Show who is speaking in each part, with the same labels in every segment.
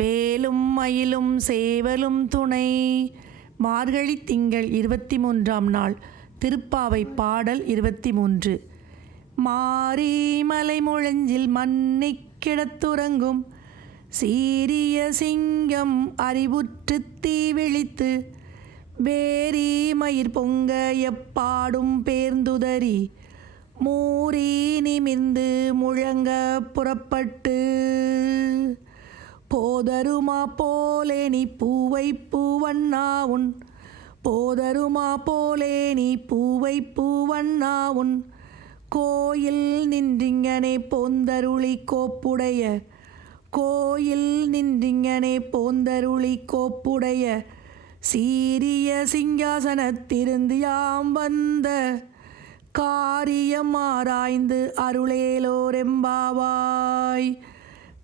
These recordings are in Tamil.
Speaker 1: வேலும் மயிலும் சேவலும் துணை. மார்கழி திங்கள் இருபத்தி மூன்றாம் நாள் திருப்பாவை பாடல் இருபத்தி மூன்று மாறி மலை முழஞ்சில் மண்ணை கிடத்துறங்கும். சீரிய சிங்கம் அறிவுற்று தீ விழித்து வேரி மயிர் பொங்க எப்பாடும் பேர்ந்துதறி. மூரி நிமிர்ந்து முழங்க புறப்பட்டு போதருமா போலே நீ பூவை பூவண்ணா உன் போதருமா போலே நீ பூவை பூவண்ணா உன் கோயில் நின்றிங்கனே போந்தருளி கோப்புடைய. கோயில் நின்றிங்கனே போந்தருளி கோப்புடைய. சீரிய சிங்காசனத்திருந்து யாம் வந்த. காரியம் ஆராய்ந்து அருளேலோரெம்பாவாய்.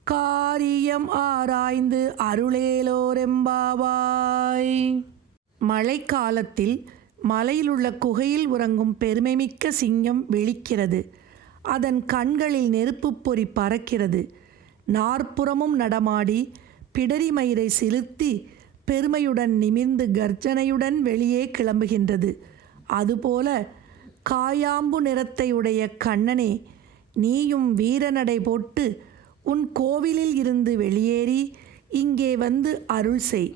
Speaker 1: காரியம் ஆராய்ந்து அருளேலோரெம்பாவாய். மழைக்காலத்தில் மலையிலுள்ள குகையில் உறங்கும் பெருமைமிக்க சிங்கம் விழிக்கிறது. அதன் கண்களில் நெருப்புப் பொறி பறக்கிறது. நாற்புறமும் நடமாடி பிடரி மயிரை செலுத்தி பெருமையுடன் நிமிர்ந்து கர்ஜனையுடன் வெளியே கிளம்புகின்றது. அதுபோல காயாம்பு நிறத்தை உடைய கண்ணனே நீயும் வீரநடை போட்டு உன் கோவிலில் இருந்து வெளியேறி இங்கே வந்து அருள் செய்.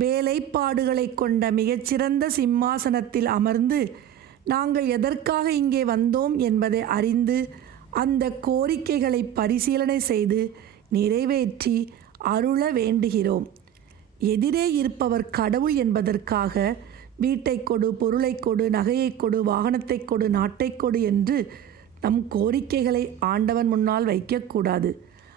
Speaker 1: வேலைப்பாடுகளைக் கொண்ட மிகச்சிறந்த சிம்மாசனத்தில் அமர்ந்து நாங்கள் எதற்காக இங்கே வந்தோம் என்பதை அறிந்து அந்த கோரிக்கைகளை பரிசீலனை செய்து நிறைவேற்றி அருள வேண்டுகிறோம். எதிரே இருப்பவர் கடவுள் என்பதற்காக வீட்டை கொடு பொருளை கொடு நகையை கொடு வாகனத்தை கொடு நாட்டை கொடு என்று நம் கோரிக்கைகளை ஆண்டவன் முன்னால் வைக்கக்கூடாது.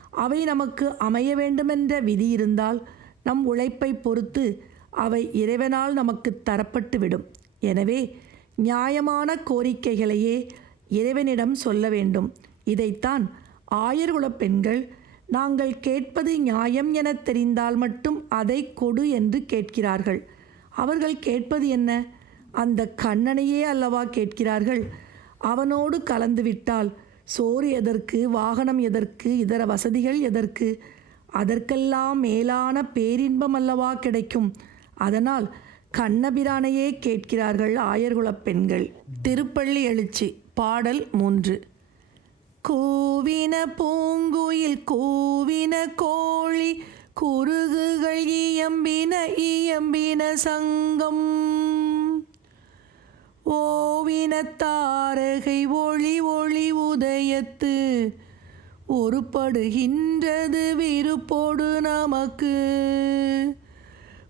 Speaker 1: அவை நமக்கு அமைய வேண்டுமென்ற விதி இருந்தால் நம் உழைப்பை பொறுத்து அவை இறைவனால் நமக்கு தரப்பட்டுவிடும். எனவே நியாயமான கோரிக்கைகளையே இறைவனிடம் சொல்ல வேண்டும். இதைத்தான் ஆயர்குலப் பெண்கள் நாங்கள் கேட்பது நியாயம் என தெரிந்தால் மட்டும் அதை கொடு என்று கேட்கிறார்கள். அவர்கள் கேட்பது என்ன? அந்த கண்ணனையே அல்லவா கேட்கிறார்கள்? அவனோடு கலந்துவிட்டால் சோறு எதற்கு வாகனம் எதற்கு இதர வசதிகள் எதற்கு? அதற்கெல்லாம் மேலான பேரின்பம் அல்லவா கிடைக்கும்? அதனால் கண்ணபிரானையே கேட்கிறார்கள் ஆயர்குலப் பெண்கள். திருப்பள்ளி எழுச்சி பாடல் மூன்று. கூவின பூங்குயில் கூவின கோழி குருகுகள் இயம்பின இயம்பின சங்கம். ஓவின தாரகை ஒளி ஒளி உதயத்து உருப்படுகின்றது விருப்போடு நமக்கு.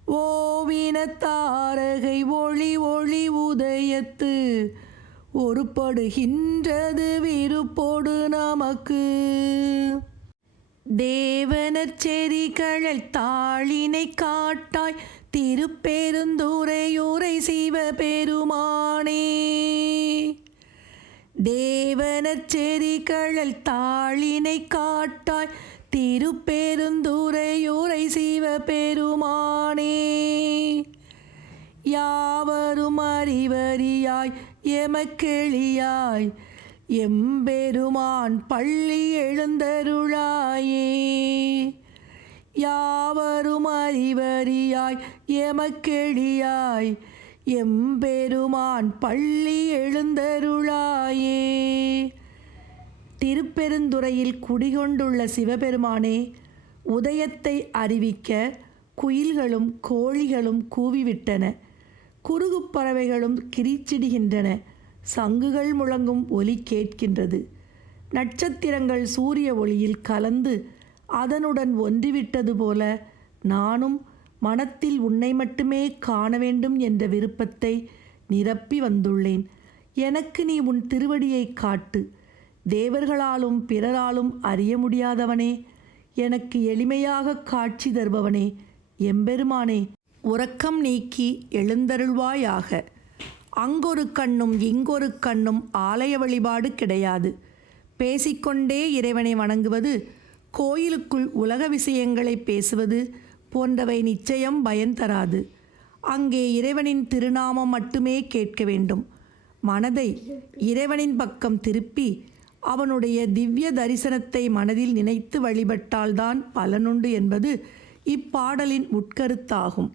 Speaker 1: ஓவின தாரகை ஒளி ஒளி உதயத்து ஒருப்படுகின்றது விருப்போடு நமக்கு. தேவனர் செறிகழல் தாளினை காட்டாய் திருப்பெருந்துரையுரை சிவபெருமா தேவனர் செறிகழல் தாளினை காட்டாய் திருப்பெருந்துரையுரை சிவபெருமானே. யாவரும் அறிவறியாய் எமக்கெளியாய் எம்பெருமான் பள்ளி எழுந்தருளாயே. யாவரும் அறிவறியாய் எமக்கெளியாய் எம்பெருமான் பள்ளி எழுந்தருளாயே. திருப்பெருந்துறையில் குடிகொண்டுள்ள சிவபெருமானே உதயத்தை அறிவிக்க குயில்களும் கோழிகளும் கூவிவிட்டன. குறுகு பறவைகளும் கிரிச்சிடுகின்றன. சங்குகள் முழங்கும் ஒலி கேட்கின்றது. நட்சத்திரங்கள் சூரிய ஒளியில் கலந்து அதனுடன் ஒன்றிவிட்டது போல நானும் மனத்தில் உன்னை மட்டுமே காண வேண்டும் என்ற விருப்பத்தை நிரப்பி வந்துள்ளேன். எனக்கு நீ உன் திருவடியை காட்டு. தேவர்களாலும் பிறராலும் அறிய முடியாதவனே எனக்கு எளிமையாக காட்சி தருபவனே எம்பெருமானே உறக்கம் நீக்கி எழுந்தருள்வாயாக. அங்கொரு கண்ணும் இங்கொரு கண்ணும் ஆலய வழிபாடு கிடையாது. பேசிக்கொண்டே இறைவனை வணங்குவது கோயிலுக்குள் உலக விஷயங்களை பேசுவது போன்றவை நிச்சயம் பயன் தராது. அங்கே இறைவனின் திருநாமம் மட்டுமே கேட்க வேண்டும். மனதை இறைவனின் பக்கம் திருப்பி அவனுடைய திவ்ய தரிசனத்தை மனதில் நினைத்து வழிபட்டால்தான் பலனுண்டு என்பது இப்பாடலின் உட்கருத்தாகும்.